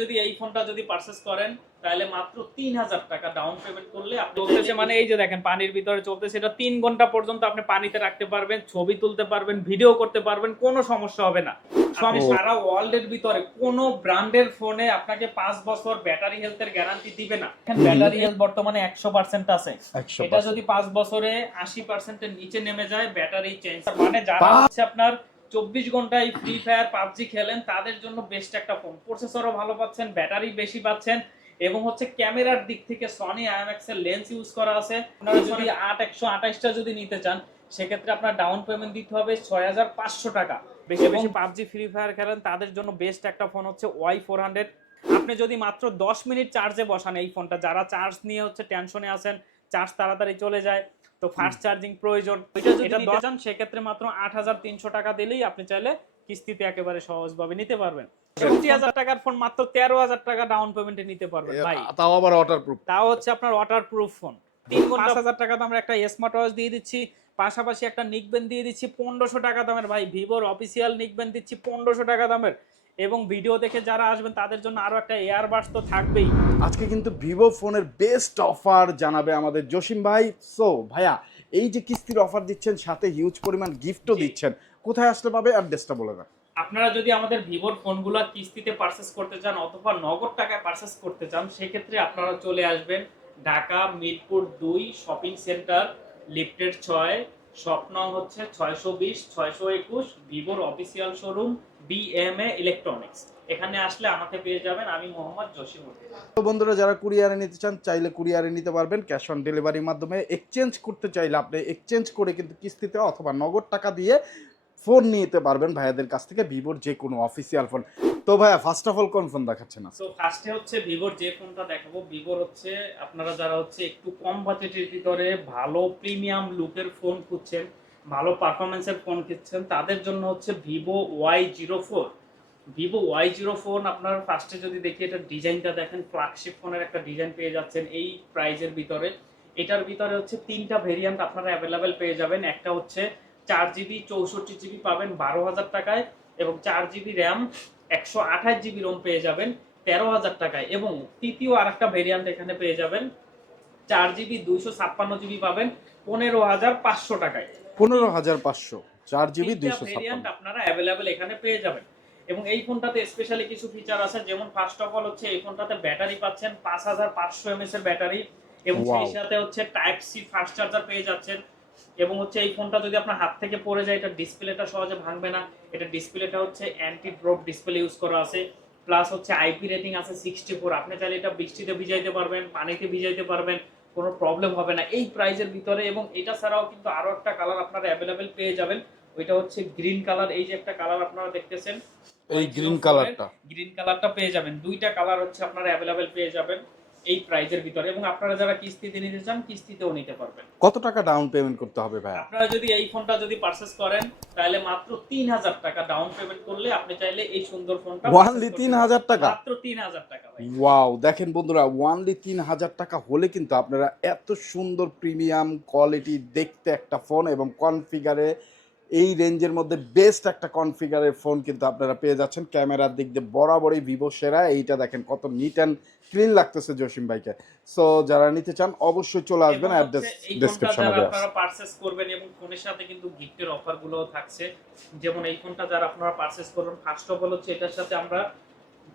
যদি এই ফোনটা যদি পারচেস করেন তাহলে মাত্র তিন হাজার টাকা ডাউন পেমেন্ট করলে চলতেছে মানে এই যে দেখেন পানির ভিতরে চলতেছে এটা তিন ঘণ্টা পর্যন্ত আপনি পানিতে রাখতে পারবেন ছবি তুলতে পারবেন ভিডিও করতে পারবেন কোনো সমস্যা হবে না। আপনি সারা ওয়ার্ল্ডের ভিতরে কোনো ব্র্যান্ডের ফোনে আপনাকে পাঁচ বছর ব্যাটারি হেলথের গ্যারান্টি দিবে না। ব্যাটারি হেলথ বর্তমানে একশো পার্সেন্ট আছে। এটা যদি পাঁচ বছরে আশি পার্সেন্টের নিচে নেমে যায় ব্যাটারি চেঞ্জ মানে যারা হচ্ছে আপনার চব্বিশ ঘন্টায় ফ্রি ফায়ার পাবজি খেলেন তাদের জন্য বেস্ট একটা ফোন প্রসেসরও ভালো পাচ্ছেন ব্যাটারি বেশি পাচ্ছেন এবং হচ্ছে ক্যামেরার দিক থেকে সনি আইএমএক্স এর লেন্স ইউজ করা আছে। আপনারা যদি আট একশো আঠাশটা যদি নিতে চান সেক্ষেত্রে আপনার ডাউন পেমেন্ট দিতে হবে ছয় হাজার পাঁচশো টাকা। বেশি বেশি পাবজি ফ্রি ফায়ার খেলেন তাদের জন্য বেস্ট একটা ফোন হচ্ছে ওয়াই ফোর হান্ড্রেড আপনি যদি মাত্র দশ মিনিট চার্জে বসান এই ফোনটা যারা চার্জ নিয়ে হচ্ছে টেনশনে আছেন চার্জ তাড়াতাড়ি চলে যায়। তো ফাস্ট চার্জিং প্রয়োজন। এটা নিতে দশ চান সেক্ষেত্রে মাত্র আট হাজার তিনশো টাকা দিলেই আপনি চাইলে কিস্তিতে একেবারে সহজভাবে নিতে পারবেন। পঁচিশ হাজার টাকার ফোন মাত্র তেরো হাজার টাকা ডাউন পেমেন্টে নিতে পারবেন ভাই। তাও আবার ওয়াটার প্রুফ তাও হচ্ছে আপনার ওয়াটার প্রুফ ফোন তিন পাঁচ হাজার টাকা দামের একটা স্মার্ট ওয়াচ দিয়ে দিচ্ছি পাশাপাশি একটা নিকবেন দিয়ে দিচ্ছি পনেরোশো টাকা দামের ভাই ভিভোর অফিসিয়াল নিকবেন দিচ্ছি পনেরোশো টাকা দামের। এবং ভিডিও দেখে যারা আসবেন তাদের জন্য আরও একটা এয়ারবাস তো থাকবেই। আজকে কিন্তু ভিভো ফোনের বেস্ট অফার জানাবে আমাদের জসিম ভাই। সো ভাইয়া এই যে কিস্তির অফার দিচ্ছেন সাথে হিউজ পরিমাণ গিফটও দিচ্ছেন কোথায় আসলে পাবে? অ্যাড্রেসটা বলে দেন। আপনারা যদি আমাদের ভিভোর ফোনগুলো কিস্তিতে পারচেস করতে চান অথবা নগদ টাকায় পারচেস করতে চান সেক্ষেত্রে আপনারা চলে আসবেন ঢাকা মিরপুর দুই শপিং সেন্টার লিফটেড ছয় স্বপ্ন হচ্ছে ছয়শো বিশ, ছয়শো একুশ, ভিভোর অফিসিয়াল শোরুম বিএমএ ইলেকট্রনিক্স। এখানে আসলে আমাকে পেয়ে যাবেন আমি মোহাম্মদ জসিম তো বন্ধুরা, যারা কুরিয়ারে নিতে চান, চাইলে কুরিয়ারে নিতে পারবেন। ক্যাশ অন ডেলিভারির মাধ্যমে এক্সচেঞ্জ করতে চাইলে আপনি এক্সচেঞ্জ করে কিন্তু কিস্তিতে অথবা নগদ টাকা দিয়ে ফোন নিতে পারবেন ভাইয়াদের কাছ থেকে ভিভোর যে কোনো অফিসিয়াল ফোন। তো ভাইয়া ফার্স্ট অফ অল কোন ফোন দেখাচ্ছেন না তো ফার্স্টে হচ্ছে ভিভোর যে ফোনটা দেখাবো ভিভোর হচ্ছে, আপনারা যারা হচ্ছে একটু কম বাজেটের ভিতরে ভালো প্রিমিয়াম লুকের ফোন খুঁজছেন, ভালো পারফরমেন্সের ফোন খুঁজছেন, তাদের জন্য হচ্ছে Vivo Y zero four Vivo Y zero phone আপনার ফার্স্টে যদি দেখি এটা ডিজাইনটা দেখেন ফ্ল্যাগশিপ ফোনের একটা ডিজাইন পেয়ে যাচ্ছেন এই প্রাইজের ভিতরে। এটার ভিতরে হচ্ছে তিনটা ভেরিয়েন্ট আপনারা অ্যাভেলেবেল পেয়ে যাবেন। একটা হচ্ছে চার জিবি চৌষট্টি জিবি পাবেন বারো হাজার টাকায় এবং চার জিবি র্যাম একশো আঠাশ জিবি রোম পেয়ে যাবেন তেরো হাজার টাকায়। এবং তৃতীয় আর একটা ভেরিয়েন্ট এখানে পেয়ে যাবেন চার জিবি দুইশো ছাপ্পান্ন জিবি পাবেন পনেরো হাজার পাঁচশো টাকায়। পনেরো হাজার পাঁচশো চার জিবি দুইশো ভেরিয়েন্ট আপনারা অ্যাভেলেবেল এখানে পেয়ে যাবেন। এবং এই ফোনটাতে স্পেশালি কিছু ফিচার আছে যেমন ফার্স্ট অফ অল হচ্ছে এই ফোনটাতে ব্যাটারি পাচ্ছেন পাঁচ হাজার পাঁচশো এমএস এর ব্যাটারি এবং সেই সাথে হচ্ছে টাইপ সি ফাস্ট চার্জার পেয়ে যাচ্ছেন এবং হচ্ছে এই ফোনটা যদি আপনার হাত থেকে পড়ে যায় এটা ডিসপ্লেটা সহজে ভাঙবে না। এটা ডিসপ্লেটা হচ্ছে অ্যান্টি ড্রপ ডিসপ্লে ইউজ করা আছে। প্লাস হচ্ছে আইপি রেটিং আছে সিক্সটি ফোর আপনি চাইলে এটা বৃষ্টিতে ভিজাইতে পারবেন পানিতে ভিজাইতে পারবেন কোনো প্রবলেম হবে না। এই প্রাইজের ভিতরে এবং এটা ছাড়াও কিন্তু আরও একটা কালার আপনারা অ্যাভেলেবেল পেয়ে যাবেন। ওইটা হচ্ছে গ্রিন কালার এই যে একটা কালার আপনারা দেখতেছেন এই গ্রিন কালারটা গ্রিন কালারটা পেয়ে যাবেন। দুইটা কালার হচ্ছে আপনারা অ্যাভেলেবেল পেয়ে যাবেন। এই প্রাইজের ভিতরে এবং আপনারা যারা কিস্তিতে নিতে চান কিস্তিতেও নিতে পারবেন। কত টাকা ডাউন পেমেন্ট করতে হবে ভাই আপনারা যদি এই ফোনটা যদি পারচেস করেন তাহলে মাত্র তিন হাজার টাকা ডাউন পেমেন্ট করলে আপনি চাইলে এই সুন্দর ফোনটা ওয়ানলি তিন হাজার টাকা? মাত্র তিন হাজার টাকা ভাই। ওয়াও দেখেন বন্ধুরা ওয়ানলি তিন হাজার টাকা হলে কিন্তু আপনারা এত সুন্দর প্রিমিয়াম কোয়ালিটি দেখতে একটা ফোন এবং কনফিগারে এই রেঞ্জের মধ্যে বেস্ট একটা কনফিগারের ফোন কিন্তু আপনারা পেয়ে যাচ্ছেন। ক্যামেরার দিক দিয়ে বরাবরই ভিভো সেরা। এইটা দেখেন কত নিট অ্যান্ড ক্লিন লাগতেছে জসিম ভাইকে। সো যারা নিতে চান অবশ্যই চলে আসবেন অ্যাড্রেস ডেসক্রিপশনে দেওয়া আপনারা পারচেস করবেন এবং ফোনের সাথে কিন্তু গিফটের অফারগুলো থাকছে। যেমন এই ফোনটা যারা আপনারা পারচেস করবেন ফার্স্ট অফ অল হচ্ছে এটার সাথে আমরা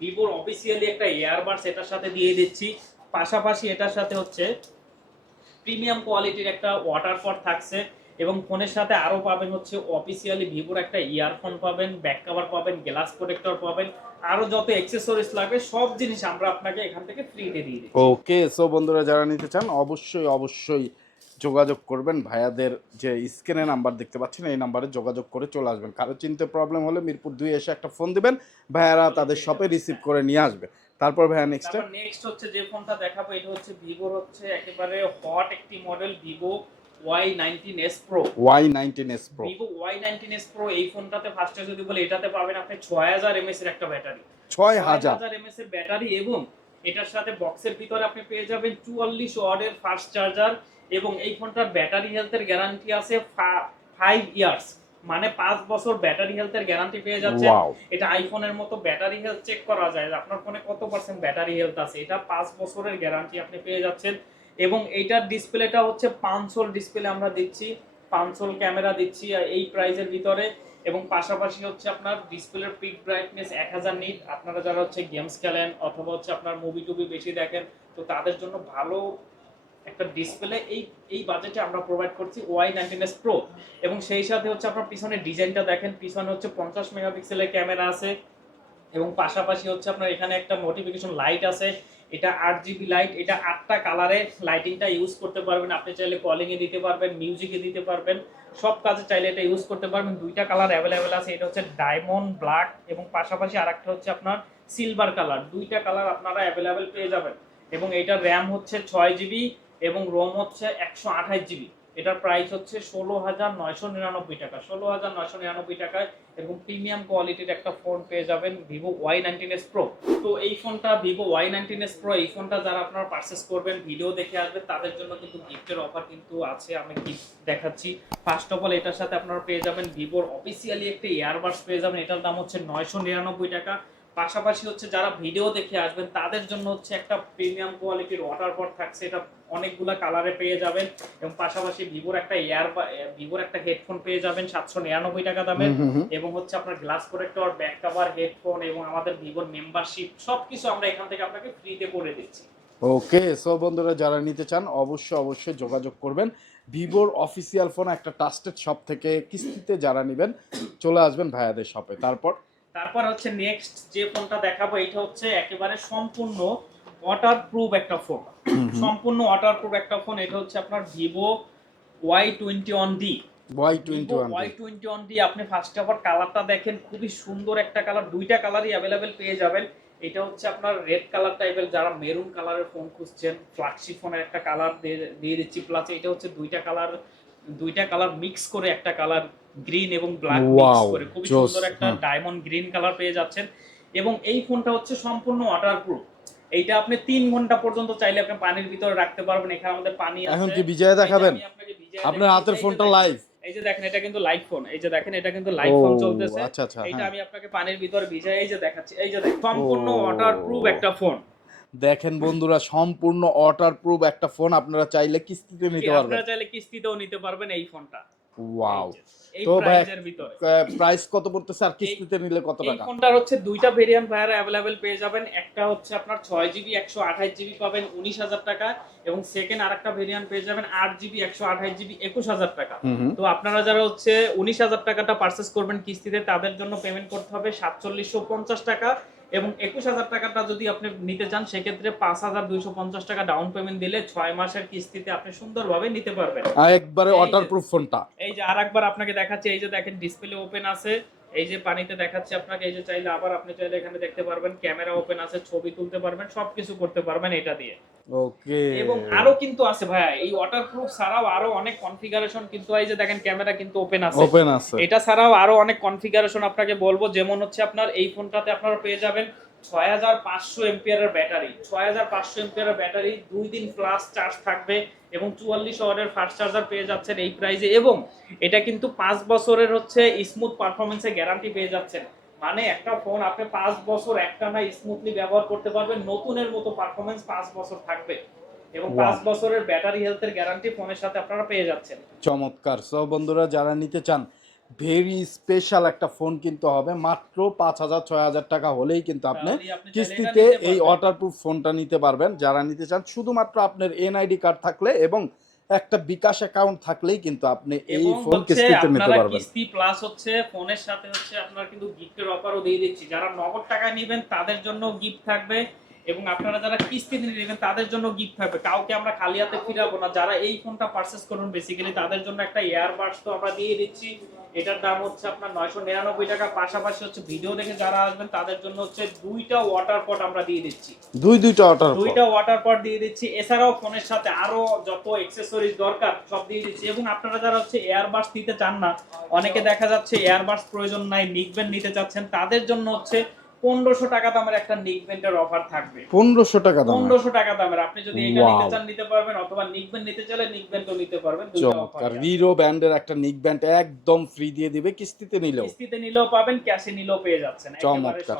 ভিভোর অফিসিয়ালি একটা ইয়ারবাডস এটার সাথে দিয়ে দিচ্ছি। পাশাপাশি এটার সাথে হচ্ছে প্রিমিয়াম কোয়ালিটির একটা ওয়াটার পট থাকছে। এবং ফোনের সাথে আরও পাবেন হচ্ছে অফিসিয়ালি ভিভোর একটা ইয়ারফোন পাবেন ব্যাক কাভার পাবেন গ্লাস প্রোটেক্টর পাবেন আরও যত অ্যাক্সেসরিজ লাগবে সব জিনিস আমরা আপনাকে এখান থেকে ফ্রিতে দিয়ে দিই ওকে সো বন্ধুরা যারা নিতে চান অবশ্যই অবশ্যই যোগাযোগ করবেন। ভাইয়াদের যে স্ক্রিনে নাম্বার দেখতে পাচ্ছেন এই নাম্বারে যোগাযোগ করে চলে আসবেন। কারও চিনতে প্রবলেম হলে মিরপুর দুই এসে একটা ফোন দিবেন ভাইয়ারা তাদের শপে রিসিভ করে নিয়ে আসবে। তারপর ভাইয়া নেক্সট নেক্সট হচ্ছে যে ফোনটা দেখাবো এটা হচ্ছে ভিভোর হচ্ছে একেবারে হট একটি model Vivo Y nineteen S pro Y nineteen S pro Vivo Y nineteen S pro এই ফোনটাতে ফার্স্টে যদি বলে এটাতে পাবেন আপনি ছয় হাজার এমএস এর একটা ব্যাটারি ছয় হাজার। হাজার এমএস এর ব্যাটারি এবং এটার সাথে বক্সের ভিতরে আপনি পেয়ে যাবেন চুয়াল্লিশ ওয়ার্ডের ফাস্ট চার্জার এবং এই ফোনটার ব্যাটারি হেলথের গ্যারান্টি আছে ফাইভ ইয়ার্স মানে পাঁচ বছর ব্যাটারি হেলথের গ্যারান্টি পেয়ে যাচ্ছে এটা আইফোনের মতো ব্যাটারি হেলথ চেক করা যায়। আপনার ফোনে কত পার্সেন্ট ব্যাটারি হেলথ আছে? এটা পাঁচ বছরের গ্যারান্টি আপনি পেয়ে যাচ্ছেন। এবং এইটার ডিসপ্লেটা হচ্ছে পাঁচশোল ডিসপ্লে আমরা দিচ্ছি পাঁচশোল ক্যামেরা দিচ্ছি এই প্রাইজের ভিতরে। এবং পাশাপাশি হচ্ছে আপনার ডিসপ্লের পিক ব্রাইটনেস এক হাজার নিট। আপনারা যারা হচ্ছে গেমস খেলেন অথবা হচ্ছে আপনার মুভি টুবি বেশি দেখেন, তো তাদের জন্য ভালো একটা ডিসপ্লে এই এই বাজেটে আমরা প্রোভাইড করছি ওয়াই নাইনটিন এস প্রো এবং সেই সাথে হচ্ছে আপনার পিছনে ডিজাইনটা দেখেন, পিছনে হচ্ছে পঞ্চাশ মেগাপিক্সেলের ক্যামেরা আছে। এবং পাশাপাশি হচ্ছে আপনার এখানে একটা নোটিফিকেশন লাইট আছে। এটা আট জিবি লাইট এটা আটটা কালারে লাইটিংটা ইউজ করতে পারবেন। আপনি চাইলে কলিংয়ে দিতে পারবেন মিউজিকে দিতে পারবেন। সব কাজে চাইলে এটা ইউজ করতে পারবেন। দুইটা কালার অ্যাভেলেবেল আছে। এটা হচ্ছে ডায়মন্ড ব্ল্যাক এবং পাশাপাশি আরেকটা হচ্ছে আপনার সিলভার কালার দুইটা কালার আপনারা অ্যাভেলেবেল পেয়ে যাবেন। এবং এটার র্যাম হচ্ছে ছয় জিবি এবং রোম হচ্ছে একশো আঠাশ জিবি এটার প্রাইস হচ্ছে ষোলো হাজার নয়শো নিরানব্বই টাকা। ষোলো হাজার নয়শো নিরানব্বই টাকায় এবং প্রিমিয়াম কোয়ালিটির একটা ফোন পেয়ে যাবেন Vivo Y nineteen S pro তো এই ফোনটা, Vivo Y nineteen S pro এই ফোনটা যারা আপনারা পারচেস করবেন ভিডিও দেখে আসবেন, তাদের জন্য কিন্তু গিফটের অফার কিন্তু আছে, আমি গিফট দেখাচ্ছি। ফার্স্ট অফ অল এটার সাথে আপনারা পেয়ে যাবেন ভিভোর অফিসিয়ালি একটা ইয়ারবাডস পেয়ে যাবেন, এটার দাম হচ্ছে নয়শো নিরানব্বই টাকা। পাশাপাশি হচ্ছে যারা ভিডিও দেখে আসবেন তাদের জন্য হচ্ছে একটা প্রিমিয়াম কোয়ালিটির ওয়াটার পট থাকছে। এটা অনেকগুলা কালারে পেয়ে যাবেন এবং পাশাপাশি ভিভোর একটা ইয়ার ভিভোর একটা হেডফোন পেয়ে যাবেন সাতশো নিরানব্বই টাকা দামের। এবং হচ্ছে আপনার glass protector back cover headphone এবং আমাদের ভিভোর মেম্বারশিপ সবকিছু আমরা এখান থেকে আপনাকে ফ্রিতে করে দিচ্ছি। ওকে সো বন্ধুরা যারা নিতে চান অবশ্যই অবশ্যই যোগাযোগ করবেন। ভিভোর অফিসিয়াল ফোন একটা ট্রাস্টেড শপ থেকে কিস্তিতে যারা নেবেন চলে আসবেন ভাইয়াদের শপে তারপর তারপর হচ্ছে নেক্সট যে ফোনটা দেখাবো এটা হচ্ছে একেবারে সম্পূর্ণ ওয়াটার প্রুফ একটা ফোন সম্পূর্ণ ওয়াটার প্রুফ একটা ফোন এটা হচ্ছে আপনার Vivo Y twenty one D Y twenty one Y twenty one D আপনি ফার্স্ট অফ অল কালারটা দেখেন খুবই সুন্দর একটা কালার দুইটা কালারই অ্যাভেলেবেল পেয়ে যাবেন। এটা হচ্ছে আপনার রেড কালার টাইপের যারা মেরুন কালারের ফোন খুঁজছেন ফ্ল্যাগশিপ ফোনের একটা কালার দিয়ে দিয়ে দিচ্ছি প্লাস এটা হচ্ছে দুইটা কালার দুইটা কালার মিক্স করে একটা কালার গ্রিন এবং ব্ল্যাক মিক্স করে খুবই সুন্দর একটা ডায়মন্ড গ্রিন কালার পেয়ে যাচ্ছেন। এবং এই ফোনটা হচ্ছে সম্পূর্ণ ওয়াটারপ্রুফ এইটা আপনি তিন ঘণ্টা পর্যন্ত চাইলে আপনি পানির ভিতরে রাখতে পারবেন। এখানে আমাদের পানি আছে। এখন কি বিজয় দেখাবেন? আপনার হাতের ফোনটা লাইভ এই যে দেখেন এটা কিন্তু লাইভ ফোন এই যে দেখেন এটা কিন্তু লাইভ ফোন চলতেছে। আচ্ছা আচ্ছা এইটা হ্যাঁ। আমি আপনাকে পানির ভিতরে ভিজাই এই যে দেখাচ্ছি। এই যে দেখেন সম্পূর্ণ। ওয়াটারপ্রুফ একটা ফোন দেখেন বন্ধুরা সম্পূর্ণ ওয়াটার প্রুফ একটা ফোন আপনারা চাইলে কিস্তিতে নিতে পারবেন। আপনারা চাইলে কিস্তিতেও নিতে পারবেন এই ফোনটা ওয়াও তো ভাই, প্রাইজের ভিতরে। প্রাইস কত পড়তেছে আর কিস্তিতে নিলে কত টাকা? ফোনটার হচ্ছে দুইটা ভেরিয়েন্ট ভাইয়ারা অ্যাভেলেবেল পেয়ে যাবেন। একটা হচ্ছে আপনার ছয় জিবি একশো আঠাশ জিবি পাবেন উনিশ হাজার টাকা। এবং সেকেন্ড আরেকটা ভেরিয়েন্ট পেয়ে যাবেন আট জিবি একশো আঠাশ জিবি একুশ হাজার টাকা। তো আপনারা যারা হচ্ছে উনিশ হাজার টাকাটা পারচেস করবেন কিস্তিতে তাদের জন্য পেমেন্ট করতে হবে সাতচল্লিশশো পঞ্চাশ টাকা। এবং একুশ হাজার টাকাটা যদি আপনি নিতে চান সেক্ষেত্রে পাঁচ হাজার দুইশো পঞ্চাশ টাকা ডাউন পেমেন্ট দিলে ছয় মাসের কিস্তিতে আপনি সুন্দরভাবে নিতে পারবেন। একবারে এই ওয়াটার প্রুফ ফোনটা এই যে আর একবার আপনাকে দেখাচ্ছি এই যে দেখেন ডিসপ্লে ওপেন আছে। এই যে পানিতে দেখাচ্ছি আপনাকে এই যে চাইলে আবার আপনি চাইলে এখানে দেখতে পারবেন ক্যামেরা ওপেন আছে ছবি তুলতে পারবেন সবকিছু করতে পারবেন এটা দিয়ে। ওকে। এবং আরও কিন্তু আছে ভাইয়া এই ওয়াটারপ্রুফ ছাড়াও আরও অনেক কনফিগারেশন কিন্তু এই যে দেখেন ক্যামেরা কিন্তু ওপেন আছে। ওপেন আছে। এটা ছাড়াও আরও অনেক কনফিগারেশন আপনাকে বলব যেমন হচ্ছে আপনার এই ফোনটাতে আপনারা পেয়ে যাবেন ছয় হাজার পাঁচশো এমপিয়ারের ব্যাটারি। ছয় হাজার পাঁচশো এমপিয়ারের ব্যাটারি দুই দিন প্লাস চার্জ থাকবে এবং চুয়াল্লিশ ওয়ার্ডের ফাস্ট চার্জার পেয়ে যাচ্ছেন এই প্রাইসে এবং এটা কিন্তু পাঁচ বছরের হচ্ছে স্মুথ পারফরমেন্সের গ্যারান্টি পেয়ে যাচ্ছেন। মানে একটা ফোন আপনি পাঁচ বছর একটা না স্মুথলি ব্যবহার করতে পারবেন নতুনের মতো পারফরমেন্স পাঁচ বছর থাকবে। এবং পাঁচ বছরের ব্যাটারি হেলথের গ্যারান্টি ফোনের সাথে আপনারা পেয়ে যাচ্ছেন। চমৎকার। সো বন্ধুরা যারা নিতে চান ভেরি স্পেশাল একটা ফোন কিনতে হবে। মাত্র পাঁচ হাজার ছয় হাজার টাকা হলেই কিন্তু আপনি কিস্তিতে এই পারবেন। ওয়াটারপ্রুফ ফোনটা নিতে পারবেন। যারা নিতে চান শুধুমাত্র আপনার এনআইডি কার্ড থাকলে এবং একটা বিকাশ অ্যাকাউন্ট থাকলেই কিন্তু আপনি এই ফোন কিস্তিতে নিতে পারবেন। কিস্তি প্লাস হচ্ছে ফোনের সাথে হচ্ছে আপনার কিন্তু গিফটের অফারও দিয়ে দিচ্ছি। যারা নগদ টাকা নেবেন তাদের জন্য গিফট থাকবে। এবং আপনারা যারা কিস্তিতে নেবেন তাদের জন্য গিফট থাকবে। কাউকে আমরা খালি হাতে ফিরাবো না। যারা এই ফোনটা পারচেস করুন বেসিক্যালি তাদের জন্য একটা ইয়ারবাডস তো আমরা দিয়ে দিচ্ছি। এটার দাম হচ্ছে আপনার নয়শো নিরানব্বই টাকা। পাশাপাশি হচ্ছে ভিডিও দেখে যারা আসবেন তাদের জন্য হচ্ছে দুইটা ওয়াটার পট আমরা দিয়ে দিচ্ছি। দুই দুইটা ওয়াটার দুইটা ওয়াটার পট দিয়ে দিচ্ছি। এছাড়াও ফোনের সাথে আরও যত এক্সেসরিজ দরকার সব দিয়ে দিচ্ছি। এবং আপনারা যারা হচ্ছে এয়ারবাস নিতে চান না অনেকে দেখা যাচ্ছে এয়ারবাস প্রয়োজন নাই নিকবেন নিতে চাচ্ছেন তাদের জন্য হচ্ছে পনেরোশো টাকা দামের একটা নিকবেন্টের অফার থাকবে। পনেরোশো টাকা দাম পনেরোশো টাকা দামের। আপনি যদি এটা. নিতে চান নিতে পারবেন অথবা নিকবেন্ট নিতে চাইলে নিকবেন্টও নিতে পারবেন চমৎকার। রিরো ব্যান্ডের একটা নিক ব্যান্ড একদম ফ্রি দিয়ে দিবে কিস্তিতে নিলেও। কিস্তিতে নিলেও পাবেন ক্যাশে নিলেও পেয়ে যাচ্ছেন। চমৎকার।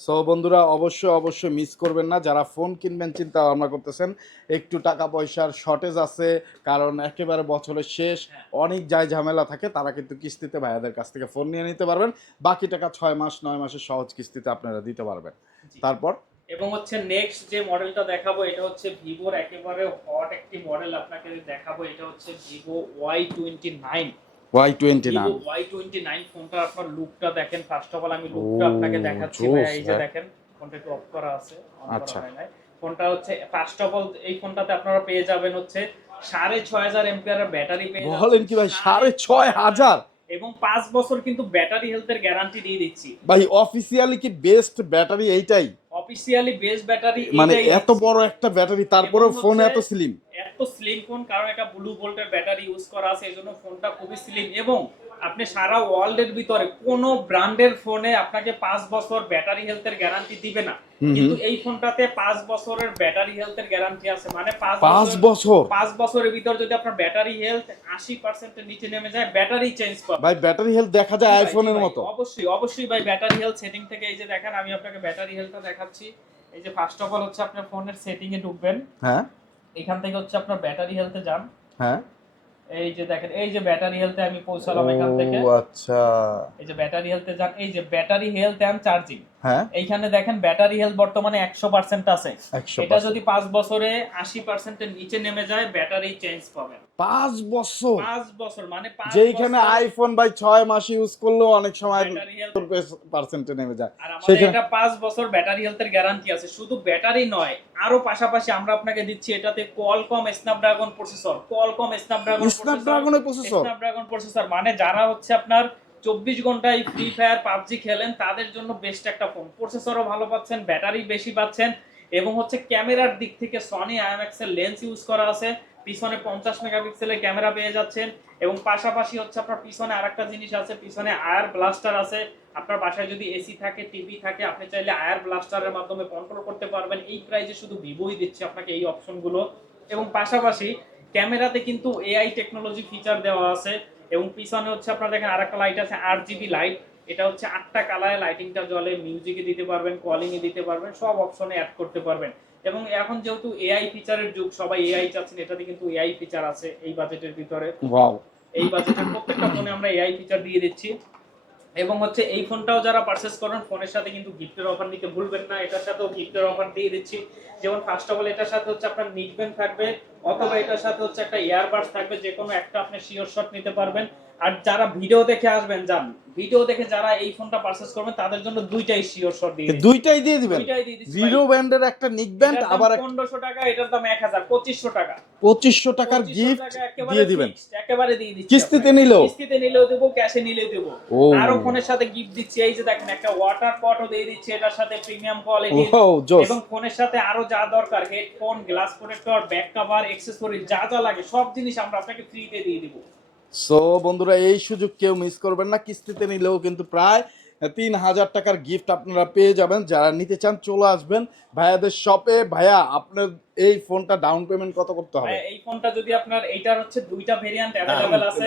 সো বন্ধুরা অবশ্যই অবশ্যই মিস করবেন না। যারা ফোন কিনবেন চিন্তা ভাবনা করতেছেন একটু টাকা পয়সার শর্টেজ আছে কারণ একেবারে বছরের শেষ হ্যাঁ। অনেক যায় ঝামেলা থাকে তারা কিন্তু কিস্তিতে ভাইয়াদের কাছ থেকে ফোন নিয়ে নিতে পারবেন। বাকি টাকা ছয় মাস নয় মাসের সহজ কিস্তিতে আপনারা দিতে পারবেন। তারপর? এবং হচ্ছে নেক্সট যে মডেলটা দেখাবো এটা হচ্ছে ভিভোর একেবারে হট একটি মডেল আপনাকে দেখাবো এটা হচ্ছে Vivo Y twenty nine Y twenty nine Y twenty nine ফোনটা আপনার লুকটা দেখেন। ফার্স্ট অফ অল আমি লুকটা আপনাকে দেখাচ্ছি এই যে হ্যাঁ। দেখেন ফোনটা একটু অফ করা আছে আচ্ছা। ফোনটা হচ্ছে ফার্স্ট অফ অল এই ফোনটাতে আপনারা পেয়ে যাবেন হচ্ছে সাড়ে ছয় হাজার এমপিআর ব্যাটারি পেয়ে। বলেন কি ভাই সাড়ে ছয় হাজার? এবং পাঁচ বছর কিন্তু ব্যাটারি হেলথের গ্যারান্টি দিয়ে দিচ্ছি। ভাই অফিসিয়ালি কি বেস্ট ব্যাটারি এইটাই? অফিসিয়ালি বেস্ট ব্যাটারি মানে এত বড় একটা ব্যাটারি তারপরে ফোন এত স্লিম এত স্লিম ফোন কারণ এটা ব্লু ভোল্টের ব্যাটারি ইউজ করা আছে এজন্য জন্য ফোনটা খুবই স্লিম এবং আপনি সারা ওয়ার্ল্ডের ভিতরে কোনো ব্র্যান্ডের ফোনে আপনাকে পাঁচ বছর ব্যাটারি হেলথের গ্যারান্টি দিবে না। কিন্তু এই ফোনটাতে পাঁচ বছরের ব্যাটারি হেলথের গ্যারান্টি আছে। মানে পাঁচ বছর পাঁচ বছরের ভিতর যদি আপনার ব্যাটারি হেলথ আশি পার্সেন্টের নিচে নেমে যায় ব্যাটারি চেঞ্জ করবে। ভাই ব্যাটারি হেলথ দেখা যায় আইফোনের মতো। অবশ্যই অবশ্যই ভাই ব্যাটারি হেলথ সেটিং থেকে এই যে দেখেন আমি আপনাকে ব্যাটারি হেলথটা দেখাচ্ছি। এই যে ফার্স্ট অফ অল হচ্ছে আপনার ফোনের সেটিং এ ঢুকবেন। হ্যাঁ। এখান থেকে হচ্ছে আপনার ব্যাটারি হেলথে যান। হ্যাঁ। এই যে দেখেন এই যে ব্যাটারি হেলথে আমি পৌঁছালাম এখান থেকে। ও আচ্ছা। এই যে ব্যাটারি হেলথে যান এই যে ব্যাটারি হেলথ এন্ড চার্জিং হ্যাঁ? এইখানে দেখেন ব্যাটারি হেলথ বর্তমানে একশো পার্সেন্ট আছে। এটা যদি পাঁচ বছরে আশি পার্সেন্টের নিচে নেমে যায় ব্যাটারি চেঞ্জ পাবেন। পাঁচ বছর? পাঁচ বছর মানে যেইখানে আইফোন ভাই ছয় মাস ইউজ করলেও অনেক সময় পার্সেন্টে নেমে যায়। সেখানে- এটা পাঁচ বছর ব্যাটারি হেলথের গ্যারান্টি আছে। শুধু ব্যাটারি নয় আরও পাশাপাশি আমরা আপনাকে দিচ্ছি এটাতে Qualcomm Snapdragon processor Qualcomm Snapdragon স্ন্যাপড্রাগনের processor Snapdragon processor মানে যারা হচ্ছে আপনার চব্বিশ ঘন্টায় ফ্রি ফায়ার পাবজি খেলেন, তাদের জন্য বেস্ট একটা ফোন প্রসেসরও ভালো পাচ্ছেন ব্যাটারি বেশি পাচ্ছেন, এবং হচ্ছে ক্যামেরার দিক থেকে সনি আইএমএক্স এর লেন্স ইউজ করা আছে। পিছনে পঞ্চাশ মেগাপিক্সেলের ক্যামেরা পেয়ে যাচ্ছেন, এবং পাশাপাশি হচ্ছে আপনার পিছনে আরেকটা জিনিস আছে, পিছনে আয়ার ব্লাস্টার আছে। আপনার বাসায় যদি এসি থাকে টিভি থাকে, আপনি চাইলে আয়ার ব্লাস্টারের মাধ্যমে কন্ট্রোল করতে পারবেন। এই প্রাইজে শুধু ভিভোই দিচ্ছে আপনাকে এই অপশনগুলো এবং পাশাপাশি ক্যামেরাতে কিন্তু এআই টেকনোলজি ফিচার দেওয়া আছে। এবং পিছনে হচ্ছে আপনার দেখেন আরেকটা লাইট আছে আট জিবি লাইট এটা হচ্ছে আটটা কালারে লাইটিংটা জ্বলে মিউজিকে দিতে পারবেন কলিং এ দিতে পারবেন সব অপশনে অ্যাড করতে পারবেন। এবং এখন যেহেতু এআই ফিচারের যুগ সবাই এআই চাচ্ছেন এটাতে কিন্তু এআই ফিচার আছে এই বাজেটের ভিতরে। এই বাজেটের প্রত্যেকটা ফোনে আমরা এআই ফিচার দিয়ে দিচ্ছি। এবং হচ্ছে এই ফোনটাও যারা পারচেস করেন ফোনের সাথে কিন্তু গিফটের অফার নিতে ভুলবেন না এটার সাথেও গিফটের অফার দিয়ে দিচ্ছি। যেমন ফার্স্ট অফ অল এটার সাথে হচ্ছে আপনার নিকবেন থাকবে। অথবা এটার সাথে হচ্ছে একটা ইয়ারবাডস থাকবে যে কোনো একটা আপনি শিওর শট নিতে পারবেন। আর যারা ভিডিও দেখে আসবেন যান। ভিডিও দেখে যারা এই ফোনটা পারচেস করবেন তাদের জন্য দুইটাই শিওর শট দিয়ে। দুইটাই দিয়ে দিবেন? জিরো ব্যান্ডের একটা নিক ব্যান্ড আবার পনেরোশো টাকা এটার দাম এক হাজার পঁচিশশো টাকা। পঁচিশশো টাকার গিফট দিয়ে দিবেন। একেবারে দিয়ে দিচ্ছি কিস্তিতে। নিলেও? কিস্তিতে নিলেও দেবো ক্যাশে নিলেও দেবো। আরও ফোনের সাথে গিফট দিচ্ছি এই যে দেখেন একটা ওয়াটার পটও দিয়ে দিচ্ছি এটার সাথে প্রিমিয়াম কোয়ালিটি এবং ফোনের সাথে আরও যা দরকার headphone glass protector back cover accessory যা যা লাগে সব জিনিস আমরা আপনাকে ফ্রিতে দিয়ে দিব। সো বন্ধুরা এই সুযোগ কেউ মিস করবেন না। কিস্তিতে নিলেও কিন্তু প্রায় তিন হাজার টাকার গিফট আপনারা পেয়ে যাবেন। যারা নিতে চান চলে আসবেন ভাইয়াদের শপে ভাইয়া আপনার এই ফোনটা ডাউন পেমেন্ট কত করতে হবে? এই ফোনটা যদি আপনার এইটার হচ্ছে দুইটা ভেরিয়েন্ট অ্যাভেলেবেল আছে।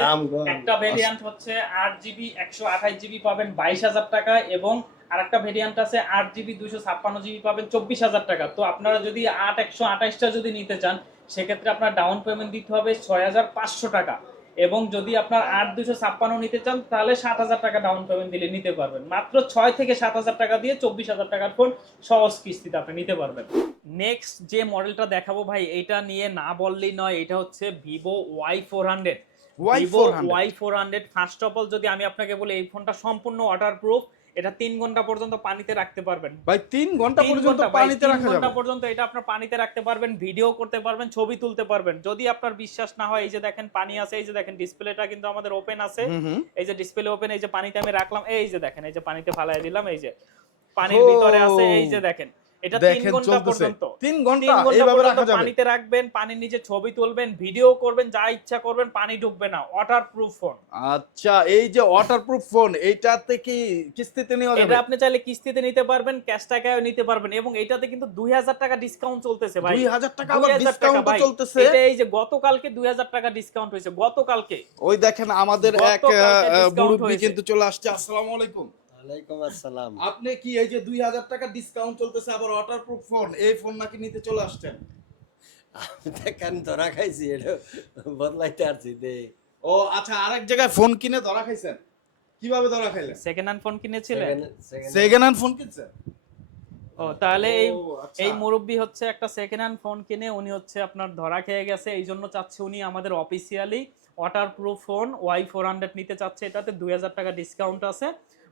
একটা ভেরিয়েন্ট হচ্ছে আট জিবি একশো আঠাশ জিবি পাবেন বাইশ হাজার টাকা এবং আরেকটা ভেরিয়েন্ট আছে আট জিবি দুইশো ছাপ্পান্ন জিবি পাবেন চব্বিশ হাজার টাকা। তো আপনারা যদি আট একশো আঠাশটা যদি নিতে চান সেক্ষেত্রে আপনার ডাউন পেমেন্ট দিতে হবে ছয় হাজার পাঁচশো টাকা। এবং যদি আপনার আট দুশো ছাপ্পান্ন নিতে চান তাহলে সাত হাজার টাকা ডাউন পেমেন্ট দিলে নিতে পারবেন। মাত্র ছয় থেকে সাত হাজার টাকা দিয়ে চব্বিশ হাজার টাকার ফোন সহজ কিস্তিতে আপনি নিতে পারবেন। নেক্সট যে মডেলটা দেখাবো ভাই এটা নিয়ে না বললেই নয় এটা হচ্ছে Vivo Y four hundred Y Vivo four hundred Y four hundred first of all যদি আমি আপনাকে বলি এই ফোনটা সম্পূর্ণ ওয়াটার প্রুফ এটা তিন ঘণ্টা পর্যন্ত পানিতে রাখতে পারবেন। ভাই তিন ঘণ্টা পর্যন্ত পানিতে রাখা যাবে। ঘণ্টা পর্যন্ত এটা আপনার পানিতে রাখতে পারবেন ভিডিও করতে পারবেন ছবি তুলতে পারবেন। যদি আপনার বিশ্বাস না হয় এই যে দেখেন পানি আছে এই যে দেখেন ডিসপ্লেটা কিন্তু আমাদের ওপেন আছে। এই যে ডিসপ্লে ওপেন এই যে পানিতে আমি রাখলাম এই যে দেখেন এই যে পানিতে ফালাই দিলাম এই যে পানির ভিতরে আছে এই যে দেখেন। এটা তিন ঘণ্টা পর্যন্ত। তিন তিন ঘণ্টা ঘণ্টা এইভাবে রাখা যাবে। পানিতে রাখবেন পানির নিচে ছবি তুলবেন ভিডিও করবেন যা ইচ্ছা করবেন পানি ঢুকবে না। ওয়াটার প্রুফ ফোন আচ্ছা এই যে ওয়াটারপ্রুফ ফোন এইটাতে কি কিস্তিতে নেওয়া যাবে? এটা আপনি চাইলে কিস্তিতে নিতে পারবেন ক্যাশ টাকায় নিতে পারবেন এবং এটাতে কিন্তু দুই হাজার টাকা ডিসকাউন্ট চলতেছে ভাই। দুই হাজার টাকা আবার ডিসকাউন্ট চলতেছে। এটা এই যে গতকালকে দুই হাজার টাকা ডিসকাউন্ট হয়েছে গতকালকে। ওই দেখেন আমাদের এক মুরব্বী। কিন্তু চলে আসছে। আসসালামু আলাইকুম। ওয়ালাইকুম আসসালাম। আপনি কি এই যে দুই হাজার টাকা ডিসকাউন্ট চলতেছে আবার ওয়াটারপ্রুফ ফোন এই ফোন নাকি নিতে চলে আসছেন? আমি তো কেন ধরা খাইছি এটা বদলাইতে আসছি দে। ও আচ্ছা আরেক জায়গায় ফোন কিনে ধরা খাইছেন? কীভাবে ধরা খাইলেন? সেকেন্ড হ্যান্ড ফোন কিনেছিলেন? সেকেন্ড হ্যান্ড ফোন কিনছেন? ও তাহলে এই আচ্ছা। এই মুরব্বী হচ্ছে একটা সেকেন্ড হ্যান্ড ফোন কিনে উনি হচ্ছে আপনার ধরা খেয়ে গেছে এই জন্য চাচ্ছে উনি আমাদের officially waterproof phone Y four hundred নিতে চাচ্ছে এটাতে দুই হাজার টাকা ডিসকাউন্ট আছে।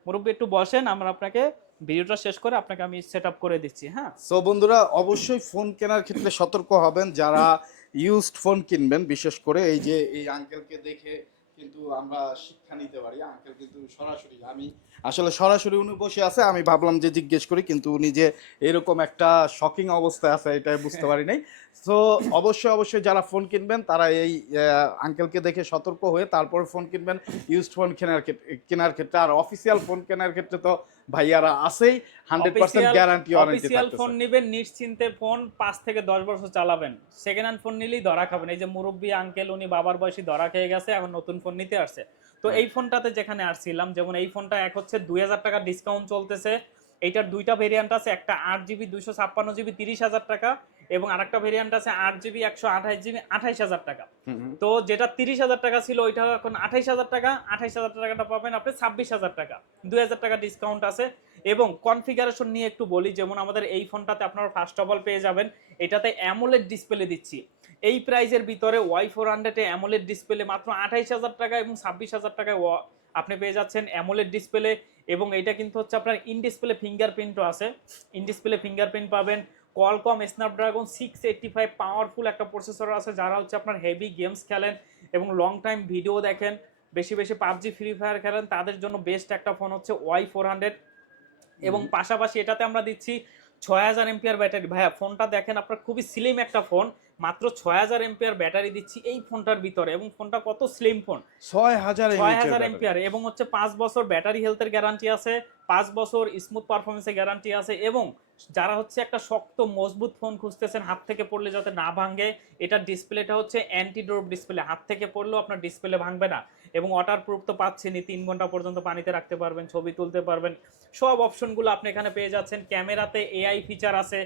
মুরব্বী একটু বসেন, আমরা আপনাকে ভিডিওটা শেষ করে আপনাকে আমি সেট করে দিচ্ছি হ্যাঁ? সো বন্ধুরা, অবশ্যই ফোন কেনার ক্ষেত্রে সতর্ক হবেন যারা ইউজড ফোন কিনবেন, বিশেষ করে এই যে এই আঙ্কেলকে দেখে কিন্তু আমরা শিক্ষা নিতে পারি। আঙ্কেল কিন্তু সরাসরি, আমি আসলে সরাসরি উনি বসে আছে, আমি ভাবলাম যে জিজ্ঞেস করি, কিন্তু উনি যে এরকম একটা শকিং অবস্থায় আছে, এটাই বুঝতে পারি নাই। সো অবশ্যই অবশ্যই যারা ফোন কিনবেন তারা এই আঙ্কেলকে দেখে সতর্ক হয়ে তারপরে ফোন কিনবেন। ইউজড ফোন কেনার কেনার ক্ষেত্রে আর অফিসিয়াল ফোন কেনার ক্ষেত্রে তো ভাইয়ারা আছেই। Hundred percent guarantee official phone নেবেন নিশ্চিন্তে ফোন পাঁচ থেকে দশ বছর চালাবেন। সেকেন্ড হ্যান্ড ফোন নিলেই ধরা খাবেন। এই যে মুরব্বী আঙ্কেল উনি বাবার বয়সী ধরা খেয়ে গেছে এখন নতুন ফোন নিতে আসছে। তো এই ফোনটাতে যেখানে আসছিলাম যেমন এই ফোনটা এক হচ্ছে দুই হাজার টাকা ডিসকাউন্ট চলতেছে। এইটার দুইটা ভেরিয়েন্ট আছে একটা আট জিবি দুইশো ছাপ্পান্ন জিবি তিরিশ হাজার টাকা এবং আরেকটা ভেরিয়েন্ট আছে আট জিবি একশো আঠাশ জিবি আঠাইশ হাজার টাকা। তো যেটা তিরিশ হাজার টাকা ছিল ওইটা এখন আঠাইশ হাজার টাকা আঠাইশ হাজার টাকাটা পাবেন আপনি ছাব্বিশ হাজার টাকা। দুই হাজার টাকা ডিসকাউন্ট আছে এবং কনফিগারেশন নিয়ে একটু বলি যেমন আমাদের এই ফোনটাতে আপনারা ফার্স্ট অফ অল পেয়ে যাবেন এটাতে অ্যামোলেড ডিসপ্লে দিচ্ছি। এই প্রাইজের ভিতরে ওয়াই ফোর হান্ড্রেডে অ্যামোলেড ডিসপ্লে মাত্র আঠাইশ হাজার টাকা এবং ছাব্বিশ হাজার টাকায় আপনি পেয়ে যাচ্ছেন অ্যামোলেড ডিসপ্লে এবং এটা কিন্তু হচ্ছে আপনার ইন ডিসপ্লে ফিঙ্গারপ্রিন্টও আছে। ইন ডিসপ্লে ফিঙ্গারপ্রিন্ট পাবেন। Qualcomm Snapdragon six eighty five powerful একটা প্রসেসর আছে যারা হচ্ছে আপনার হেভি গেমস খেলেন এবং লং টাইম ভিডিও দেখেন বেশি বেশি পাবজি ফ্রি ফায়ার খেলেন তাদের জন্য বেস্ট একটা ফোন হচ্ছে ওয়াই ফোর হান্ড্রেড এবং পাশাপাশি এটাতে আমরা দিচ্ছি ছয় হাজার এমপিআর ব্যাটারি। ভাইয়া ফোনটা দেখেন আপনার খুবই স্লিম একটা ফোন মাত্র ছয় হাজার এমপিআর ব্যাটারি দিচ্ছি এই ফোনটার ভিতরে এবং ফোনটা কত স্লিম ফোন ছয় হাজার ছয় হাজার এমপিআর এবং হচ্ছে পাঁচ বছর ব্যাটারি হেলথের গ্যারান্টি আছে পাঁচ বছর স্মুথ পারফরমেন্সের গ্যারান্টি আছে এবং যারা হচ্ছে একটা শক্ত মজবুত ফোন খুঁজতেছেন হাত থেকে পড়লে যাতে না ভাঙে এটার ডিসপ্লেটা হচ্ছে অ্যান্টিডোর ডিসপ্লে হাত থেকে পড়লেও আপনার ডিসপ্লে ভাঙবে না এবং ওয়াটার প্রুফ তো পাচ্ছেনই তিন ঘণ্টা পর্যন্ত পানিতে রাখতে পারবেন ছবি তুলতে পারবেন। সব অপশনগুলো আপনি এখানে পেয়ে যাচ্ছেন। ক্যামেরাতে এআই ফিচার আছে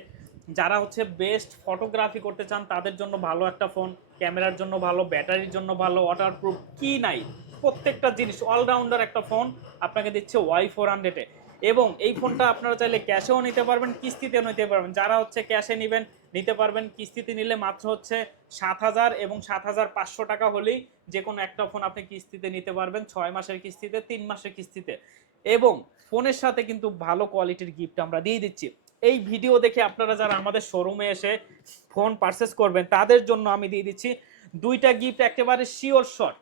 যারা হচ্ছে বেস্ট ফটোগ্রাফি করতে চান, তাদের জন্য ভালো একটা ফোন ক্যামেরার জন্য ভালো ব্যাটারির জন্য ভালো ওয়াটার প্রুফ কি নাই? প্রত্যেকটা জিনিস অলরাউন্ডার একটা ফোন আপনাকে দিচ্ছে ওয়াই ফোর হান্ড্রেডে এবং এই ফোনটা আপনারা চাইলে ক্যাশেও নিতে পারবেন, কিস্তিতেও নিতে পারবেন। যারা হচ্ছে ক্যাশে নেবেন, নিতে পারবেন, কিস্তিতে নিলে মাত্র হচ্ছে সাত হাজার এবং সাত হাজার পাঁচশো টাকা হলেই যে কোনো একটা ফোন আপনি কিস্তিতে নিতে পারবেন, ছয় মাসের কিস্তিতে, তিন মাসের কিস্তিতে। এবং ফোনের সাথে কিন্তু ভালো কোয়ালিটির গিফট আমরা দিয়ে দিচ্ছি। এই ভিডিও দেখে আপনারা যারা আমাদের শোরুমে এসে ফোন পারচেস করবেন, তাদের জন্য আমি দিয়ে দিচ্ছি দুইটা গিফট একেবারে শিওর শট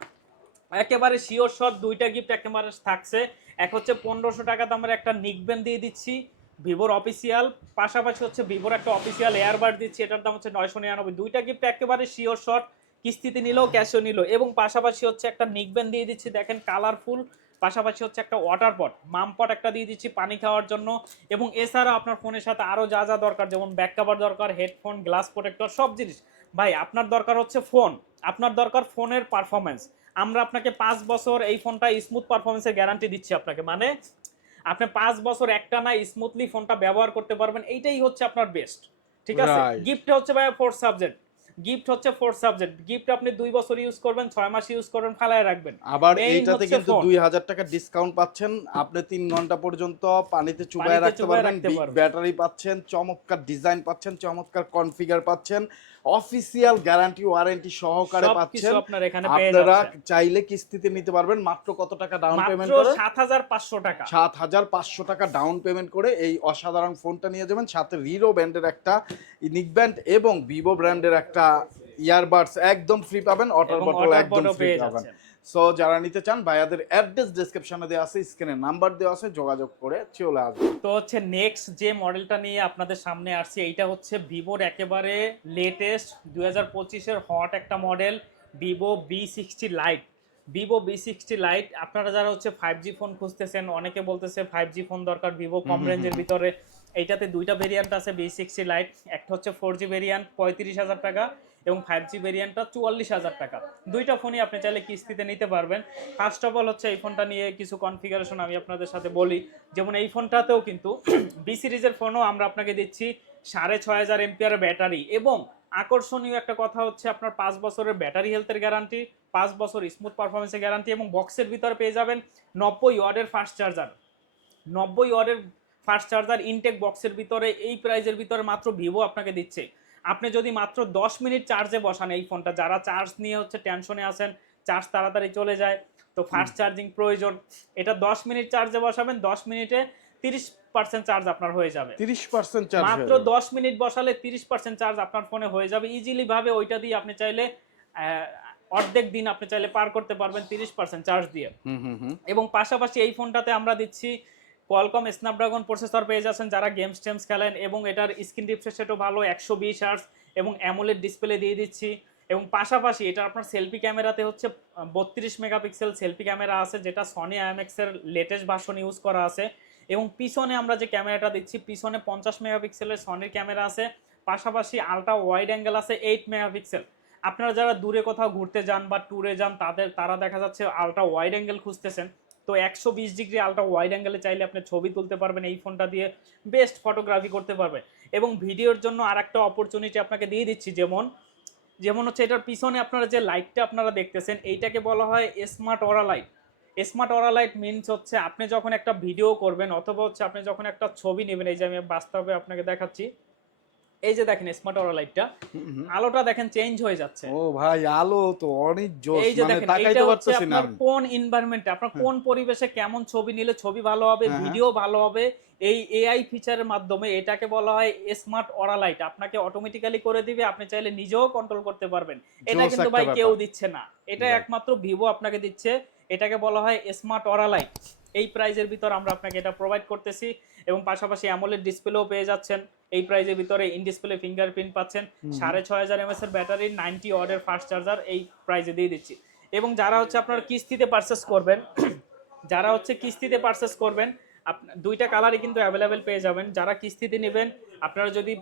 একেবারে শিওর শট দুইটা গিফট একেবারে থাকছে। এক হচ্ছে পনেরোশো টাকা দামের একটা নিকবেন দিয়ে দিচ্ছি ভিভোর অফিসিয়াল পাশাপাশি হচ্ছে ভিভোর একটা অফিসিয়াল এয়ারবাড দিচ্ছি, এটার দাম হচ্ছে নয়শো নিরানব্বই। দুইটা গিফট একেবারে শিওর শট কিস্তিতে নিলেও ক্যাশও নিল। এবং পাশাপাশি হচ্ছে একটা নিকবেন দিয়ে দিচ্ছি, দেখেন কালারফুল পাশাপাশি হচ্ছে একটা ওয়াটার পট মাম পট একটা দিয়ে দিচ্ছি পানি খাওয়ার জন্য এবং এছাড়া আপনার ফোনের সাথে আরও যা যা দরকার যেমন ব্যাক কভার দরকার হেডফোন গ্লাস প্রোটেক্টর সব জিনিস। ভাই আপনার দরকার হচ্ছে ফোন আপনার দরকার ফোনের পারফরমেন্স আমরা আপনাকে পাঁচ বছর এই ফোনটা স্মুথ পারফরমেন্সের গ্যারান্টি দিচ্ছি আপনাকে। মানে আপনি পাঁচ বছর একটা না স্মুথলি ফোনটা ব্যবহার করতে পারবেন। এইটাই হচ্ছে আপনার বেস্ট ঠিক আছে? Right. গিফট হচ্ছে ভাই ফোর সাবজেক্ট গিফট হচ্ছে ফোর সাবজেক্ট গিফট আপনি দুই বছর ইউজ করবেন ছয় মাস ইউজ করবেন ফালায় রাখবেন। আবার এইটাতে কিন্তু দুই হাজার টাকা ডিসকাউন্ট পাচ্ছেন। আপনি তিন ঘণ্টা পর্যন্ত পানিতে চুবায় রাখতে পারবেন। ব্যাটারি পাচ্ছেন চমৎকার ডিজাইন পাচ্ছেন চমৎকার কনফিগার পাচ্ছেন। অফিসিয়াল গ্যারান্টি ওয়ারেন্টি সহকারে পাচ্ছেন। আপনার এখানে পেয়ে আপনারা চাইলে কিস্তিতে নিতে পারবেন। মাত্র কত টাকা ডাউন পেমেন্ট করে? সাত হাজার পাঁচশো টাকা। সাত হাজার পাঁচশো টাকা ডাউন পেমেন্ট করে এই অসাধারণ ফোনটা নিয়ে যাবেন। সাথে রিরো ব্র্যান্ডের একটা নিক ব্যান্ড এবং ভিভো ব্র্যান্ডের একটা ইয়ারবাডস একদম ফ্রি পাবেন। অটার বটল একদম ফ্রি পাবেন। সো যারা নিতে চান ভাইয়াদের অ্যাড্রেস ডেসক্রিপশনে দেওয়া আছে স্ক্রিনে নাম্বার দেওয়া আছে যোগাযোগ করে চলে আসবে। তো হচ্ছে নেক্সট যে মডেলটা নিয়ে আপনাদের সামনে আসছে এইটা হচ্ছে ভিভোর একেবারে লেটেস্ট দুই হাজার পঁচিশের হট একটা model Vivo V sixty lite Vivo V sixty lite আপনারা যারা হচ্ছে ফাইভ জি ফোন খুঁজতেছেন অনেকে বলতেছে ফাইভ জি ফোন দরকার ভিভো কম রেঞ্জের ভিতরে। এইটাতে দুইটা ভেরিয়েন্ট আছে বি সিক্সটি লাইট একটা হচ্ছে ফোর জি ভেরিয়েন্ট পঁয়ত্রিশ হাজার টাকা, এবং ফাইভ জি ভেরিয়েন্টটা চুয়াল্লিশ হাজার টাকা। দুইটা ফোনই আপনি চাইলে কিস্তিতে নিতে পারবেন। ফার্স্ট অফ অল হচ্ছে এই ফোনটা নিয়ে কিছু কনফিগারেশন আমি আপনাদের সাথে বলি। যেমন এই ফোনটাতেও কিন্তু বি সিরিজের ফোনও আমরা আপনাকে দিচ্ছি সাড়ে ছয় হাজার এমপিআর ব্যাটারি এবং আকর্ষণীয় একটা কথা হচ্ছে আপনার পাঁচ বছরের ব্যাটারি হেলথের গ্যারান্টি পাঁচ বছর স্মুথ পারফরমেন্সের গ্যারান্টি এবং বক্সের ভিতরে পেয়ে যাবেন নব্বই ওয়ার্ডের ফাস্ট চার্জার নব্বই ওয়ার্ডের ফাস্ট চার্জার ইনটেক বক্সের ভিতরে এই প্রাইজের ভিতরে মাত্র ভিভো আপনাকে দিচ্ছে। আপনি যদি মাত্র দশ মিনিট চার্জে বসান এই ফোনটা যারা চার্জ নিয়ে হচ্ছে টেনশনে আছেন চার্জ তাড়াতাড়ি চলে যায় তো ফাস্ট চার্জিং প্রয়োজন। এটা দশ মিনিট চার্জে বসাবেন দশ মিনিটে তিরিশ পার্সেন্ট চার্জ আপনার হয়ে যাবে। তিরিশ পার্সেন্ট চার্জ মাত্র দশ মিনিট বসালে তিরিশ পার্সেন্ট চার্জ আপনার ফোনে হয়ে যাবে। ইজিলি ভাবে ওইটা দিয়ে আপনি চাইলে অর্ধেক দিন আপনি চাইলে পার করতে পারবেন তিরিশ পার্সেন্ট চার্জ দিয়ে। এবং পাশাপাশি এই ফোনটাতে আমরা দিচ্ছি কোয়ালকম স্ন্যাপড্রাগন প্রসেসর পেয়ে যাচ্ছেন যারা গেমস টেমস খেলেন এবং এটার স্ক্রিন রিফ্রেশও ভালো, একশো বিশ আর্স এবং অ্যামোলেড ডিসপ্লে দিয়ে দিচ্ছি। এবং পাশাপাশি এটা আপনার সেলফি ক্যামেরাতে হচ্ছে বত্রিশ মেগাপিক্সেল সেলফি ক্যামেরা আছে, যেটা সনি আইএমএক্সের লেটেস্ট ভার্সন ইউজ করা আছে। এবং পিছনে আমরা যে ক্যামেরাটা দিচ্ছি পিছনে পঞ্চাশ মেগাপিক্সেলের সনির ক্যামেরা আছে। পাশাপাশি আলট্রা ওয়াইড অ্যাঙ্গেল আছে এইট মেগাপিক্সেল আপনারা যারা দূরে কোথাও ঘুরতে যান বা ট্যুরে যান, তাদের, তারা দেখা যাচ্ছে আলট্রা ওয়াইড অ্যাঙ্গেল খুঁজতেছেন। তো একশো বিশ ডিগ্রি আলট্রা ওয়াইড অ্যাঙ্গেলে চাইলে আপনি ছবি তুলতে পারবেন, এই ফোনটা দিয়ে বেস্ট ফটোগ্রাফি করতে পারবেন। এবং ভিডিওর জন্য আর একটা অপরচুনিটি আপনাকে দিয়ে দিচ্ছি, যেমন যেমন হচ্ছে এটার পিছনে আপনারা যে লাইটটা আপনারা দেখতেছেন, এইটাকে বলা হয় smart aura light smart aura light means হচ্ছে আপনি যখন একটা ভিডিও করবেন অথবা হচ্ছে আপনি যখন একটা ছবি নেবেন, এই যে আমি বাস্তবে আপনাকে দেখাচ্ছি। এই যে দেখেন স্মার্ট অরা লাইটটা। আলোটা দেখেন চেঞ্জ হয়ে যাচ্ছে। ও ভাই আলো তো অনেক জোস এই যে মানে দেখেন এইটা হচ্ছে আপনার কোন আপনার কোন পরিবেশে কেমন ছবি নিলে ছবি ভালো হবে হ্যাঁ, হ্যাঁ। ভিডিও ভালো হবে এই এআই ফিচারের মাধ্যমে এটাকে বলা হয় স্মার্ট অরা লাইট আপনাকে অটোমেটিক্যালি করে দিবে আপনি চাইলে নিজেও কন্ট্রোল করতে পারবেন। এটা কিন্তু ভাই কেউ দিচ্ছে না। এটা একমাত্র ভিভো আপনাকে দিচ্ছে এটাকে বলা হয় স্মার্ট অরা লাইট এই প্রাইজের ভিতর আমরা আপনাকে এটা প্রোভাইড করতেছি এবং পাশাপাশি অ্যামোলেড ডিসপ্লেও পেয়ে যাচ্ছেন। এই প্রাইজের ভিতরে ইন ডিসপ্লে ফিঙ্গারপ্রিন্ট পাচ্ছেন। সাড়ে ছয় হাজার এমএস এর ব্যাটারি নাইনটি ওয়ার্ডের ফাস্ট চার্জার এই প্রাইজে দিয়ে দিচ্ছি। এবং যারা হচ্ছে আপনার কিস্তিতে পারচেস করবেন যারা হচ্ছে কিস্তিতে পারচেস করবেন দুইটা কালারই কিন্তু অ্যাভেলেবেল পেয়ে যাবেন। যারা কিস্তিতে নেবেন আপনারা যদি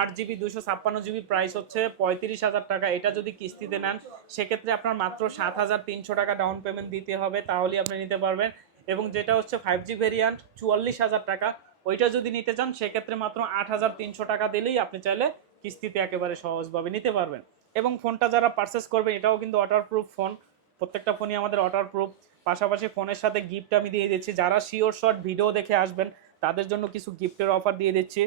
আট জিবি দুশো ছাপ্পান্ন জিবি প্রাইস হচ্ছে পঁয়ত্রিশ হাজার টাকা। এটা যদি কিস্তিতে নেন সেক্ষেত্রে আপনার মাত্র সাত হাজার তিনশো টাকা ডাউন পেমেন্ট দিতে হবে। তাহলেই আপনি নিতে পারবেন। এবং যেটা হচ্ছে ফাইভ জি ভেরিয়ান্ট চুয়াল্লিশ হাজার টাকা। ওইটা যদি নিতে চান, সেক্ষেত্রে মাত্র আট হাজার তিনশো টাকা দিলেই আপনি চাইলে কিস্তিতে একেবারে সহজভাবে নিতে পারবেন। এবং ফোনটা যারা পারচেস করবেন, এটাও কিন্তু ওয়াটারপ্রুফ ফোন প্রত্যেকটা ফোনই আমাদের ওয়াটারপ্রুফ পাশাপাশি ফোনের সাথে গিফট আমি দিয়ে দিচ্ছি। যারা শিওর শর্ট ভিডিও দেখে আসবেন, তাদের জন্য কিছু গিফটের অফার দিয়ে দিচ্ছি।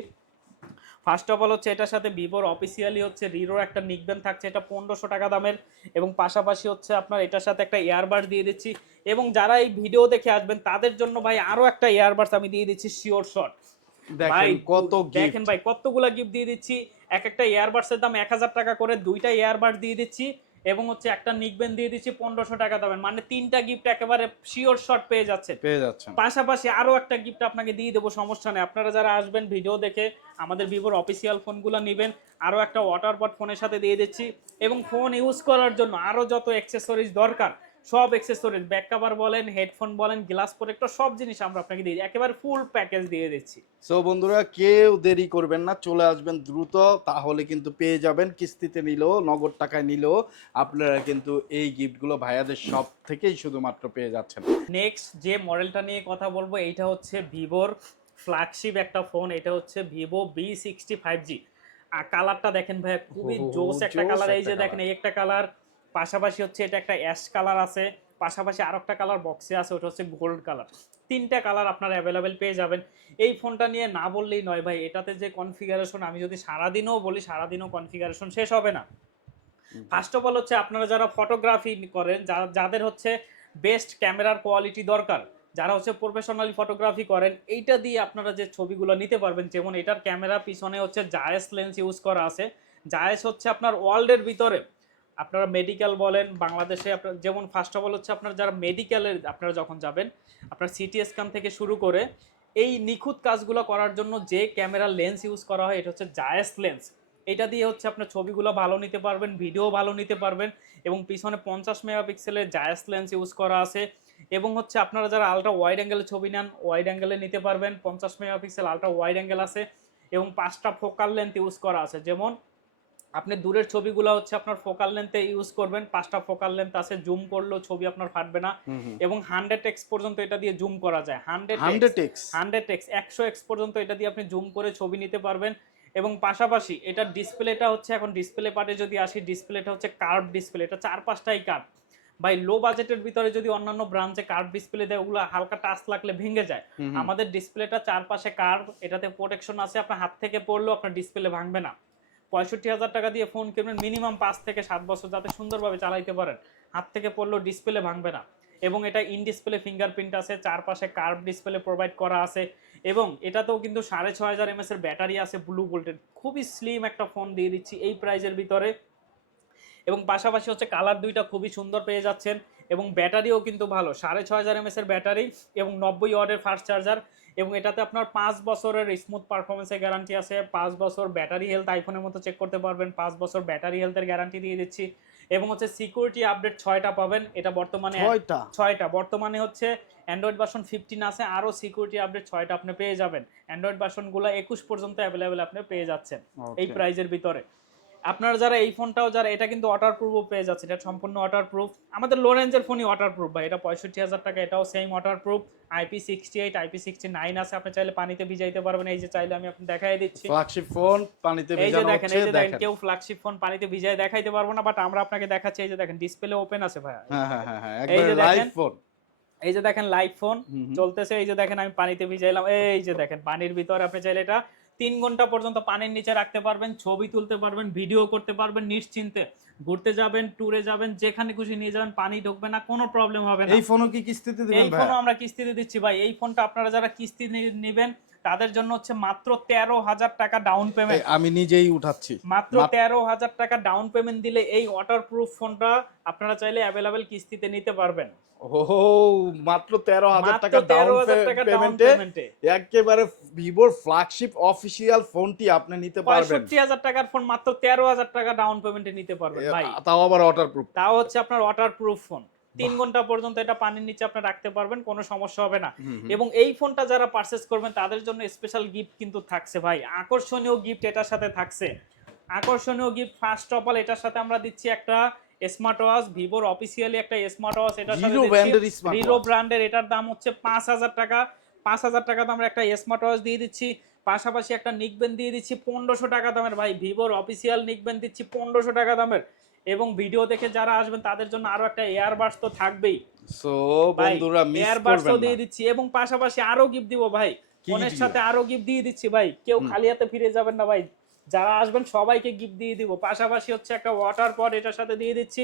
ফার্স্ট অফ অল হচ্ছে এটার সাথে ভিভোর অফিসিয়ালি হচ্ছে রিরোর একটা নিকবেন থাকছে এটা পনেরোশো টাকা দামের এবং পাশাপাশি হচ্ছে আপনার এটার সাথে একটা ইয়ারবাড দিয়ে দিচ্ছি এবং যারা এই ভিডিও দেখে আসবেন তাদের জন্য ভাই আরও একটা ইয়ারবাডস আমি দিয়ে দিচ্ছি শিওর শট ভাই কত দেখেন ভাই কতগুলা গিফট দিয়ে দিচ্ছি এক একটা ইয়ারবাডস দাম এক হাজার টাকা করে দুইটা ইয়ারবাড দিয়ে দিচ্ছি। এবং হচ্ছে একটা নিকবেন দিয়ে দিচ্ছি পনেরোশো টাকা দামের। মানে তিনটা গিফট একেবারে শিওর শট পেয়ে যাচ্ছে পেয়ে যাচ্ছে পাশাপাশি আরও একটা গিফট আপনাকে দিয়ে দেবো সমস্যা নেই। আপনারা যারা আসবেন ভিডিও দেখে আমাদের ভিভোর অফিসিয়াল ফোনগুলো নেবেন। আরও একটা ওয়াটার পট ফোনের সাথে দিয়ে দিচ্ছি। এবং ফোন ইউজ করার জন্য আরও যত অ্যাক্সেসরিজ দরকার সব অ্যাক্সেসরিজ ব্যাক কভার বলেন হেডফোন বলেন গ্লাস প্রোটেক্টর সব জিনিস আমরা আপনাকে দিয়ে দিই। একেবারে ফুল প্যাকেজ দিয়ে দিচ্ছি। সো বন্ধুরা কেউ দেরি করবেন না চলে আসবেন দ্রুত তাহলে কিন্তু পেয়ে যাবেন কিস্তিতে নিলেও নগদ টাকায় নিলেও আপনারা কিন্তু এই গিফটগুলো ভাইয়াদের সব থেকেই শুধুমাত্র পেয়ে যাচ্ছেন। নেক্সট যে মডেলটা নিয়ে কথা বলব এইটা হচ্ছে ভিভোর ফ্ল্যাগশিপ একটা ফোন এটা হচ্ছে Vivo V sixty five G আর কালারটা দেখেন ভাই খুবই জোস একটা কালার এই যে দেখেন এই একটা কালার পাশাপাশি হচ্ছে এটা একটা অ্যাশ কালার আছে পাশাপাশি আর একটা কালার বক্সে আছে ওটা হচ্ছে গোল্ড কালার তিনটা কালার আপনারা অ্যাভেলেবেল পেয়ে যাবেন। এই ফোনটা নিয়ে না বললেই নয় ভাই এটাতে যে কনফিগারেশন আমি যদি সারাদিনও বলি সারাদিনও কনফিগারেশন শেষ হবে না। ফার্স্ট অফ অল হচ্ছে আপনারা যারা ফটোগ্রাফি করেন যা- যাদের হচ্ছে বেস্ট ক্যামেরার কোয়ালিটি দরকার যারা হচ্ছে প্রফেশনালি ফটোগ্রাফি করেন এইটা দিয়ে আপনারা যে ছবিগুলো নিতে পারবেন যেমন এটার ক্যামেরা পিছনে হচ্ছে জায়েস লেন্স ইউজ করা আছে। জায়েস হচ্ছে আপনার ওয়ার্ল্ডের ভিতরে আপনারা মেডিকেল বলেন, বাংলাদেশে আপনার যেমন ফার্স্ট অফ অল হচ্ছে আপনার যারা মেডিকেলের আপনারা যখন যাবেন, আপনার সিটি স্ক্যান থেকে শুরু করে এই নিখুঁত কাজগুলো করার জন্য যে ক্যামেরার লেন্স ইউজ করা হয়, এটা হচ্ছে জায়াস লেন্স এটা দিয়ে হচ্ছে আপনার ছবিগুলো ভালো নিতে পারবেন ভিডিও ভালো নিতে পারবেন এবং পিছনে পঞ্চাশ মেগাপিক্সেলের জায়াস লেন্স ইউজ করা আছে। এবং হচ্ছে আপনারা যারা আলট্রা ওয়াইড অ্যাঙ্গেলে ছবি নেন ওয়াইড অ্যাঙ্গেলে নিতে পারবেন, পঞ্চাশ মেগাপিক্সেল আলট্রা ওয়াইড অ্যাঙ্গেল আছে এবং পাঁচটা ফোকাল লেন্থ ইউজ করা আছে। যেমন আপনি দূরের ছবিগুলো হচ্ছে আপনার ফোকাল লেন্থে ইউজ করবেন। পাঁচটা ফোকাল লেন্থ আছে জুম করলেও ছবি আপনার ফাটবে না। এবং হান্ড্রেড এক্স পর্যন্ত এটা দিয়ে জুম করা যায়। Hundred hundred x hundred x একশো এক্স পর্যন্ত এটা দিয়ে আপনি জুম করে ছবি নিতে পারবেন। এবং পাশাপাশি এটা ডিসপ্লেটা হচ্ছে এখন ডিসপ্লে পার্টে যদি আসি ডিসপ্লেটা হচ্ছে কার্ভ ডিসপ্লে এটা চার পাঁচটাই কার্ভ ভাই লো বাজেটের ভিতরে যদি অন্যান্য ব্রাঞ্চে কার্ভ ডিসপ্লে দেয় ওগুলো হালকা টাচ লাগলে ভেঙে যায়। আমাদের ডিসপ্লেটা চারপাশে কার্ভ এটাতে প্রোটেকশন আছে আপনার হাত থেকে পড়লেও আপনার ডিসপ্লে ভাঙবে না। পঁয়ষট্টি হাজার টাকা দিয়ে ফোন কিনবেন মিনিমাম পাঁচ থেকে সাত বছর যাতে সুন্দরভাবে চালাইতে পারেন। হাত থেকে পড়লেও ডিসপ্লে ভাঙবে না। এবং এটা ইন ডিসপ্লে ফিঙ্গারপ্রিন্ট আছে, চারপাশে কার্ভ ডিসপ্লে প্রোভাইড করা আছে। এবং এটাতেও কিন্তু সাড়ে ছ হাজার এমএস এর ব্যাটারি আছে ব্লু ভোল্টের খুবই স্লিম একটা ফোন দিয়ে দিচ্ছি এই প্রাইজের ভিতরে। এবং পাশাপাশি হচ্ছে কালার দুইটা খুবই সুন্দর পেয়ে যাচ্ছেন। এবং ব্যাটারিও কিন্তু ভালো, সাড়ে ছ হাজার এমএস এর ব্যাটারি এবং নব্বই ওয়াটের ফাস্ট চার্জার এবং এটাতে আপনার পাঁচ বছরের স্মুথ পারফরমেন্সের গ্যারান্টি আছে পাঁচ বছর ব্যাটারি হেলথ আইফোনের মতো চেক করতে পারবেন পাঁচ বছর ব্যাটারি হেলথের গ্যারান্টি দিয়ে দিচ্ছি। এবং হচ্ছে সিকিউরিটি আপডেট ছয়টা পাবেন এটা বর্তমানে ছয়টা? বর্তমানে হচ্ছে অ্যান্ড্রয়েড ভার্সন ফিফটিন আছে আরও সিকিউরিটি আপডেট ছয়টা আপনি পেয়ে যাবেন। অ্যান্ড্রয়েড ভার্সনগুলো একুশ পর্যন্ত অ্যাভেলেবেল আপনি পেয়ে যাচ্ছেন এই প্রাইজের ভিতরে। আপনারা যারা এই ফোনটাও যারা এটা কিন্তু ওয়াটার প্রুফও পেয়ে যাচ্ছে এটা সম্পূর্ণ ওয়াটার প্রুফ আমাদের লো রেঞ্জের ফোনই ওয়াটার প্রুফ ভাই। এটা পঁয়ষট্টি হাজার টাকা এটাও same waterproof IP sixty eight IP sixty nine আছে। আপনি চাইলে পানিতে ভিজাইতে পারবেন। এই যে চাইলে আমি আপনি দেখাই দিচ্ছি। ফ্ল্যাগশিপ ফোন পানিতে এই যে দেখেন এই যে দেখেন কেউ ফ্ল্যাগশিপ ফোন পানিতে ভিজাই দেখাইতে পারব না বাট আমরা আপনাকে দেখাচ্ছি। এই যে দেখেন ডিসপ্লে ওপেন আছে ভাই। হ্যাঁ হ্যাঁ হ্যাঁ এই যে লাইভ। ফোন এই যে দেখেন লাইভ ফোন। চলতেছে। এই যে দেখেন আমি পানিতে ভিজাইলাম। এই যে দেখেন পানির ভিতর আপনি চাইলে এটা তিন ঘণ্টা পর্যন্ত পানির নিচে রাখতে পারবেন ছবি তুলতে পারবেন ভিডিও করতে পারবেন নিশ্চিন্তে ঘুরতে যাবেন ট্যুরে যাবেন যেখানে খুশি নিয়ে যাবেন পানি ঢুকবে না কোনো প্রবলেম হবে না। এই ফোনও কি কিস্তিতে দিবেন এই ফোনও আমরা কিস্তিতে দিচ্ছি ভাই। এই ফোনটা আপনারা যারা কিস্তি নিবেন তাদের জন্য হচ্ছে মাত্র তেরো হাজার টাকা ডাউন পেমেন্ট আমি নিজেই উঠাচ্ছি। মাত্র তেরো হাজার টাকা ডাউন পেমেন্ট দিলে এই ওয়াটার প্রুফ ফোনটা আপনারা চাইলে অ্যাভেলেবেল কিস্তিতে নিতে পারবেন। ও মাত্র তেরো হাজার টাকা ডাউন পেমেন্টে একেবারে ভিভোর ফ্ল্যাগশিপ অফিসিয়াল ফোনটি আপনি নিতে পারবেন। পঁয়ষট্টি হাজার টাকার ফোন মাত্র তেরো হাজার টাকা ডাউন পেমেন্টে নিতে পারবেন ভাই। তাও আবার ওয়াটার প্রুফ তাও হচ্ছে আপনার ওয়াটার প্রুফ ফোন তিন ঘণ্টা পর্যন্ত এটা পানির নিচে আপনি রাখতে পারবেন কোনো সমস্যা হবে না। এবং এই ফোনটা যারা পারচেস করবেন তাদের জন্য স্পেশাল গিফট কিন্তু থাকছে ভাই। আকর্ষণীয় গিফট এটার সাথে থাকছে। আকর্ষণীয় গিফট ফার্স্ট অফ অল এটার সাথে আমরা দিচ্ছি একটা স্মার্ট ওয়াচ ভিভোর অফিসিয়ালি একটা স্মার্ট ওয়াচ এটার সাথে ভিভো ব্র্যান্ডের এটার দাম হচ্ছে পাঁচ হাজার টাকা। পাঁচ হাজার টাকা আমরা একটা স্মার্ট ওয়াচ দিয়ে দিচ্ছি। পাশাপাশি একটা নিকবেন দিয়ে দিচ্ছি পনেরোশো টাকা দামের। ভাই ভিভোর অফিসিয়াল নিকবেন দিচ্ছি পনেরোশো টাকা দামের। এবং ভিডিও দেখে যারা আসবেন তাদের জন্য আরও একটা এয়ারবাস তো থাকবেই। সো বন্ধুরা মিস করবেন দিয়ে দিচ্ছি এবং পাশাপাশি আরও গিফট দিব ভাই। ফোনের সাথে আরও গিফট দিয়ে দিচ্ছি ভাই। কেউ খালি হাতে ফিরে যাবেন না ভাই। যারা আসবেন সবাইকে গিফট দিয়ে দিব। পাশাপাশি হচ্ছে একটা ওয়াটার পট এটার সাথে দিয়ে দিচ্ছি।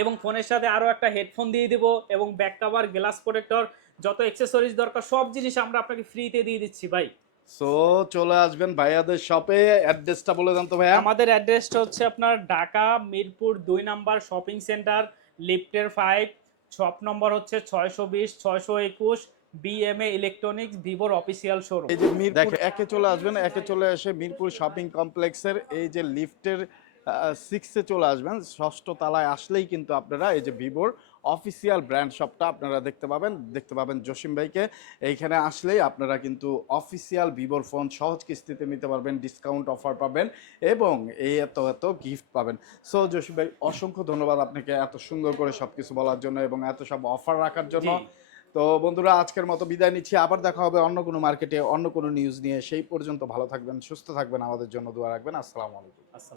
এবং ফোনের সাথে আরও একটা হেডফোন দিয়ে দিব এবং ব্যাক কভার গ্লাস প্রোটেক্টর যত অ্যাক্সেসরিজ দরকার সব জিনিস আমরা আপনাকে ফ্রিতে দিয়ে দিচ্ছি ভাই। সো চলে আসবেন ভাইয়াদের শপে অ্যাড্রেসটা বলে দেন তো ভাইয়া। আমাদের অ্যাড্রেসটা হচ্ছে আপনার ঢাকা মিরপুর দুই নাম্বার শপিং সেন্টার লিফটের ফাইভ শপ নম্বর হচ্ছে ছয়শো বিশ ছয়শো একুশ বিএমএ ইলেকট্রনিক্স ভিভোর অফিসিয়াল শোরুম এই যে মিরপুর একে চলে আসবেন একে চলে এসে মিরপুর শপিং কমপ্লেক্সের এই যে লিফটের সিক্সে চলে আসবেন। ষষ্ঠ তালায় আসলেই কিন্তু আপনারা এই যে ভিভোর অফিসিয়াল ব্র্যান্ড শপটা আপনারা দেখতে পাবেন। দেখতে পাবেন জসিম ভাইকে। এইখানে আসলেই আপনারা কিন্তু অফিসিয়াল ভিভোর ফোন সহজ কিস্তিতে নিতে পারবেন ডিসকাউন্ট অফার পাবেন এবং এই এত এত গিফট পাবেন। সো জসিম ভাই অসংখ্য ধন্যবাদ আপনাকে এত সুন্দর করে সব কিছু বলার জন্য এবং এত সব অফার রাখার জন্য। তো বন্ধুরা আজকের মতো বিদায় নিচ্ছি। আবার দেখা হবে অন্য কোনো মার্কেটে অন্য কোনো নিউজ নিয়ে। সেই পর্যন্ত ভালো থাকবেন সুস্থ থাকবেন। আমাদের জন্য দোয়া রাখবেন। আসসালামু আলাইকুম।